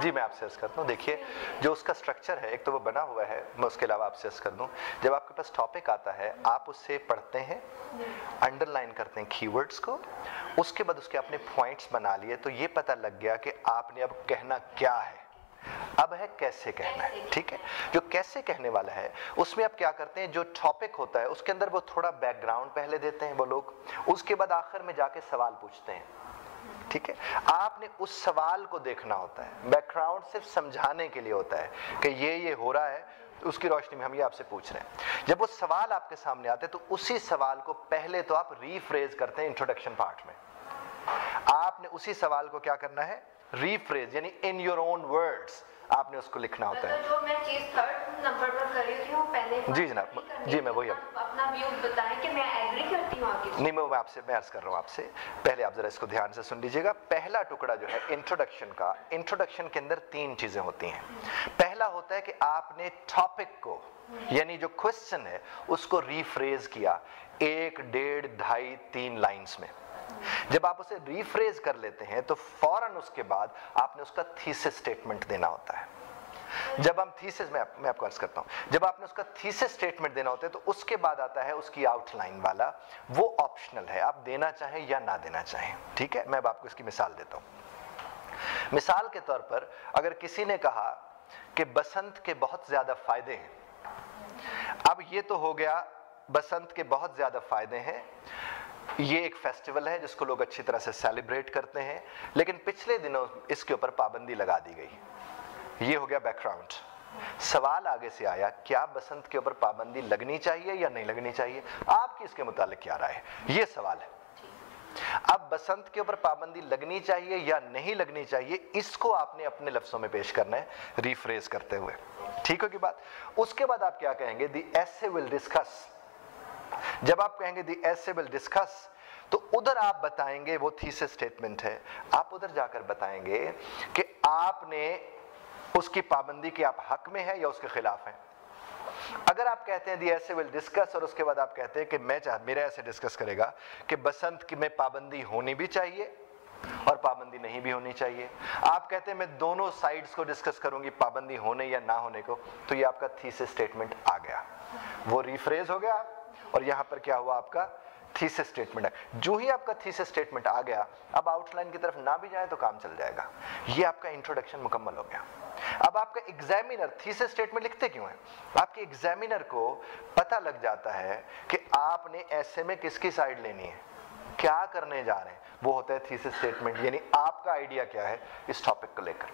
जी मैं आपसे अर्ज करता हूँ। देखिए जो उसका स्ट्रक्चर है, एक तो वो बना हुआ है, मैं उसके अलावा आपसे अर्ज कर दूँ, जब आपके पास टॉपिक आता है आप उससे पढ़ते हैं, अंडरलाइन करते हैं कीवर्ड्स को, उसके बाद उसके अपने पॉइंट्स बना लिए, तो ये पता लग गया कि आपने अब कहना क्या है। अब है कैसे कहना है, ठीक है। जो कैसे कहने वाला है उसमें आप क्या करते हैं, जो टॉपिक होता है उसके अंदर वो थोड़ा बैकग्राउंड पहले देते हैं वो लोग, उसके बाद आखिर में जाके सवाल पूछते हैं, ठीक है। आपने उस सवाल को देखना होता है, बैकग्राउंड सिर्फ समझाने के लिए होता है कि ये हो रहा है, तो उसकी रोशनी में हम ये आपसे पूछ रहे हैं। जब वो सवाल आपके सामने आते हैं तो उसी सवाल को पहले तो आप रीफ्रेज करते हैं इंट्रोडक्शन पार्ट में। आपने उसी सवाल को क्या करना है, रीफ्रेज, यानी इन योर ओन वर्ड्स आपने उसको लिखना होता है। जो मैं चीज थर्ड नंबर पर कर रही थी वो पहले जी जनाब, जी मैं वही अपना व्यू बताएं कि मैं एग्री करती हूँ आपकी। नहीं, मैं आपसे मैं अर्ज कर रहा हूँ आपसे, पहले आप जरा इसको ध्यान से सुन लीजिएगा। पहला टुकड़ा जो है इंट्रोडक्शन का, इंट्रोडक्शन के अंदर 3 चीजें होती हैं। पहला होता है कि आपने टॉपिक को, यानी जो क्वेश्चन है उसको रीफ्रेज किया 1, 1.5, 2.5, 3 लाइंस में। जब आप उसे रीफ्रेज कर लेते हैं तो फौरन उसके बाद आपने उसका थीसिस स्टेटमेंट देना होता है। जब हम थीसिस मैं आपको अर्ज करता हूं, जब आपने उसका थीसिस स्टेटमेंट देना होता है तो उसके बाद आता है उसकी आउटलाइन वाला, वो ऑप्शनल है, आप देना चाहें या ना देना चाहें, ठीक है। मैं अब आपको इसकी मिसाल देता हूं। मिसाल के तौर पर अगर किसी ने कहा कि बसंत के बहुत ज्यादा फायदे हैं, अब ये तो हो गया बसंत के बहुत ज्यादा फायदे हैं, ये एक फेस्टिवल है जिसको लोग अच्छी तरह से सेलिब्रेट करते हैं, लेकिन पिछले दिनों इसके ऊपर पाबंदी लगा दी गई। ये हो गया बैकग्राउंड। सवाल आगे से आया, क्या बसंत के ऊपर पाबंदी लगनी चाहिए या नहीं लगनी चाहिए, आपकी इसके मुतालिक क्या राय है, ये सवाल है। अब बसंत के ऊपर पाबंदी लगनी चाहिए या नहीं लगनी चाहिए, इसको आपने अपने लफ्जों में पेश करना है रीफ्रेज करते हुए, ठीक होगी बात। उसके बाद आप क्या कहेंगे, द एसे विल डिस्कस। जब आप कहेंगे द एसे विल डिस्कस, तो उधर आप बताएंगे, वो थीसिस स्टेटमेंट है, आप उधर जाकर बताएंगे कि आपने उसकी पाबंदी के आप हक में है या उसके खिलाफ है। अगर आप कहते हैं दी ऐसे विल डिस्कस और उसके बाद आप कहते हैं कि मेरा ऐसे डिस्कस करेगा कि बसंत की में पाबंदी होनी भी चाहिए और पाबंदी नहीं भी होनी चाहिए, आप कहते हैं मैं दोनों साइड्स को डिस्कस करूंगी, पाबंदी होने या ना होने को, तो ये आपका थीसिस स्टेटमेंट आ गया, वो रिफ्रेज हो गया और यहां पर क्या हुआ, आपका थीसिस स्टेटमेंट है। जो ही आपका थीसिस स्टेटमेंट आ गया, अब आउटलाइन की तरफ ना भी जाए तो काम चल जाएगा। ये आपका इंट्रोडक्शन मुकम्मल हो गया। अब आपका एग्जामिनर थीसिस स्टेटमेंट लिखते क्यों है, आपके एग्जामिनर को पता लग जाता है कि आपने ऐसे में किसकी साइड लेनी है, क्या करने जा रहे हैं, वो होता है थीसिस स्टेटमेंट, यानी आपका आइडिया क्या है इस टॉपिक को लेकर।